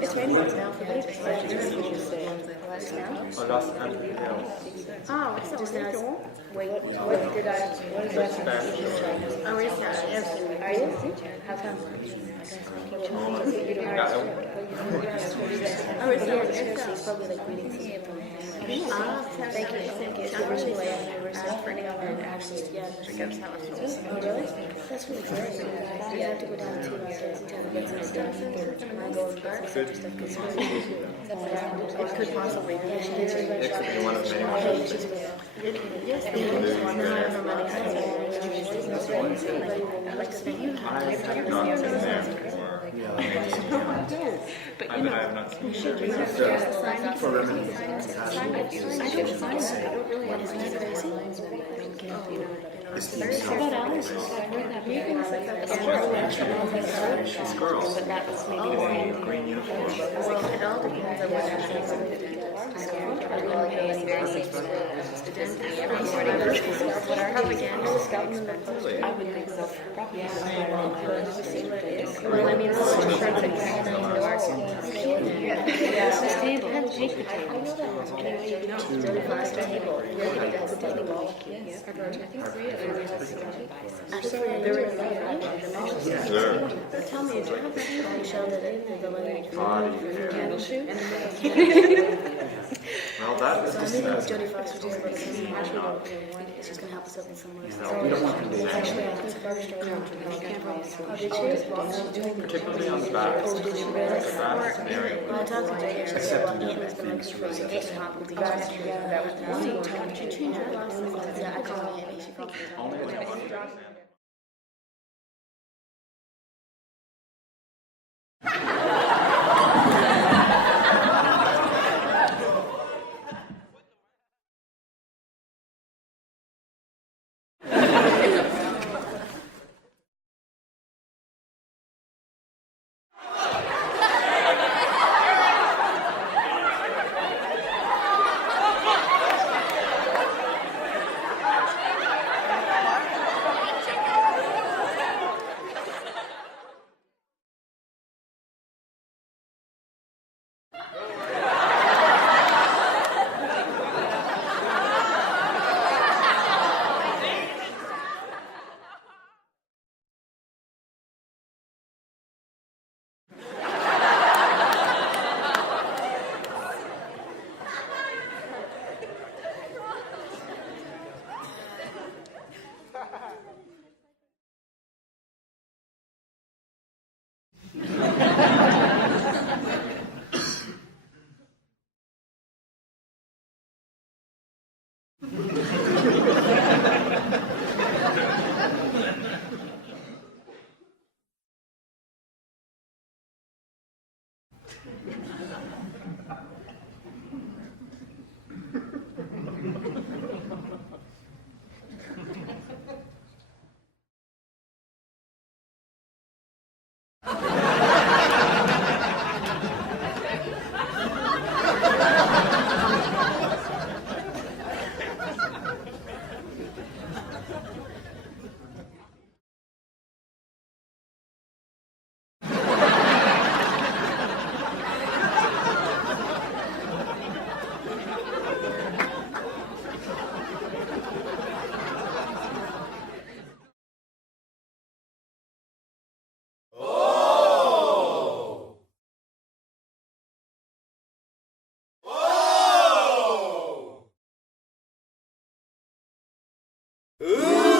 It's raining now for me. Los Angeles. Oh, it's just now. Wait, what did I? What is that? Oh, it's not. Are you? How come? Oh, it's not. It's probably like reading something. Thank you. It's really like and actually, yeah. Oh, really? That's really great. You have to go down to Jersey Town and get some stuff. And I go and buy some stuff because it could possibly be. It could be one of many ones. Yes, I don't know money. Like Spain. I have not been there before. But I have not seen it. for remedies, I don't really understand it. how about Alice? Girls. But that was maybe Green uniform. Well, it all depends on what I would think so. Probably. Well, I mean, This table, take the table. Tell me, do you have a show that the candle shoot? Well, that is So I'm just meeting with that. Jodie Foster just for the she's gonna help us open somewhere. We don't want to do that. Actually, I think Particularly on the back. The back is very Well, I talked to Jodie, she said, Except well, in Ian the was been like, things for like 8 o'clock with the that was the only time she changed her last name. Yeah, I called Ian, she called me. only when you want to. Ooh!